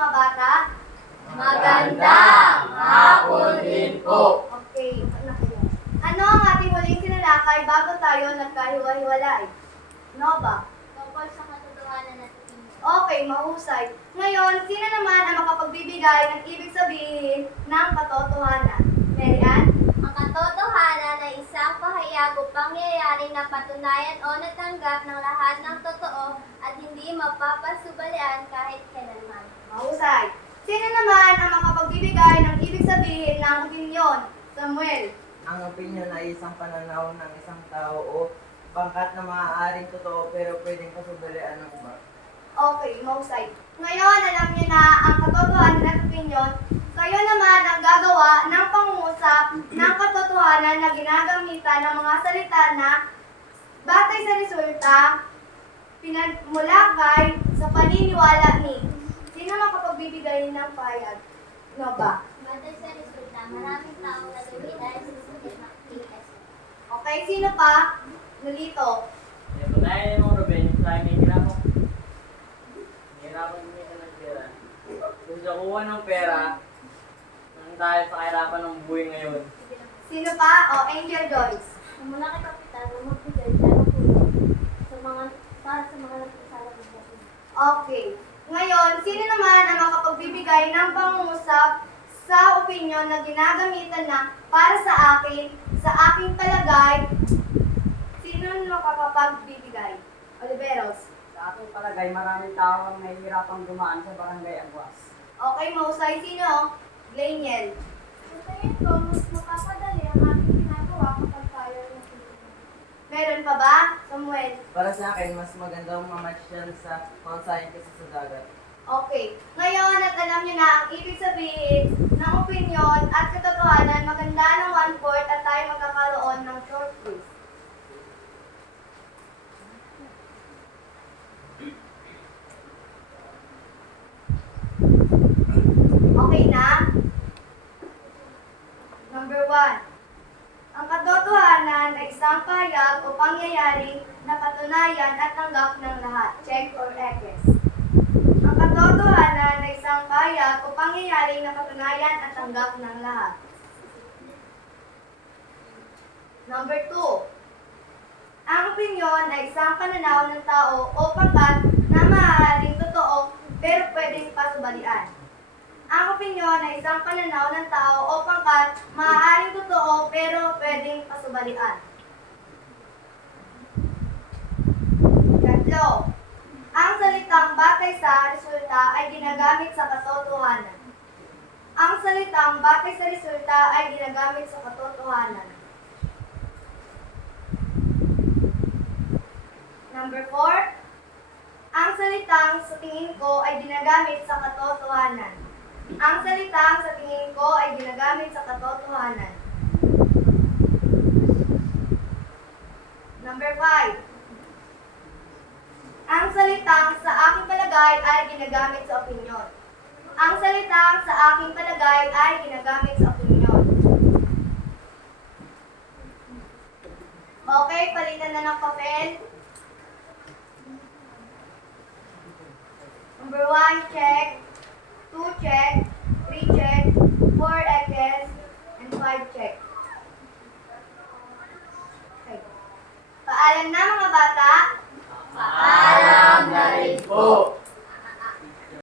mga bata? Magandang hapon din po. Okay, ano? Ano ang ating huling sinalakay bago tayo nagkahiwa-hiwalay? Nova? Tungkol sa katotohanan at. Okay, mahusay. Ngayon, sino naman ang makapagbibigay ng ibig sabihin ng katotohanan? Mary Ann? Ang katotohanan ay isang pahayag o pangyayari na patunayan o natanggap ng lahat ng totoo at hindi mapapasubalian kahit kailanman. Sino naman ang makapagbibigay ng ibig sabihin ng opinyon? Samuel? Ang opinion ay isang pananaw ng isang tao o pangkat na maaaring totoo pero pwedeng pasubalian ng iba. Okay, mahusay. Ngayon, alam niyo na ang katotohanan at opinyon. Kayo naman ang gagawa ng pangungusap ng katotohanan na ginagamitan ng mga salita na batay sa resulta, pinagmulakay sa paniniwala ni. Makapagbibigay ng payag? No ba? Batay sa resulta, maraming tao naluwi dahil sa ng TS. Okay, sino pa? Nalito. Patunayan mo, Ruben, yung sa akin, hirapang, hirapan kumita ng pera. Kung sa kuha ng pera, nang dahil sa kahirapan ng buhay ngayon. Sino pa? O, Angel Joyce. Mula kay Kapitan na magbigay tayo ng tulong sa mga para sa mga nagkasala ng buhay. Okay. Ngayon, sino naman ang makapagbibigay ng pangungusap sa opinyon na ginagamitan na para sa akin, sa aking palagay, sino ang makakapagbibigay? Oliveros. Sa aking palagay, maraming tao ang nahihirapang dumaan sa barangay Agwas. Okay, mahusay. Sino? Glaniel. Sa tingin ko, mas mapapadali ang ating ginagawa kapag tayo ay natulungan. Meron pa ba? Samuel. Para sa akin, mas magandang mamatch yan sa Mount Zion kaysa sa dagat. Okay. Ngayon, at alam niyo na ang ibig sabihin ng opinyon at katotohanan, maganda ng one-fourth at tayo magkakaroon ng short quiz. Okay na? Number one. Ang katotohanan ay isang pahayag o pangyayari na patunayan at tanggap ng lahat. Check or X. Ang katotohanan ay isang pahayag o pangyayari na patunayan at tanggap ng lahat. Number two. Ang opinyon ay isang pananaw ng tao o pangkat na maaaring totoo pero pwedeng pasubalian. Ang opinyon ay isang pananaw ng tao o pangkat maaaring totoo pero pwedeng pasubalian. Tatlo. Ang salitang batay sa resulta ay ginagamit sa katotohanan. Ang salitang batay sa resulta ay ginagamit sa katotohanan. Number four. Ang salitang sa tingin ko ay ginagamit sa katotohanan. Ang salitang sa tingin ko ay ginagamit sa katotohanan. Number five. Ang salitang sa aking palagay ay ginagamit sa opinyon. Ang salitang sa aking palagay ay ginagamit sa opinyon. Okay, palitan na ng papel. Number one, check. Two, check. Three, check. Four, X. And five, check. Okay. Paalam na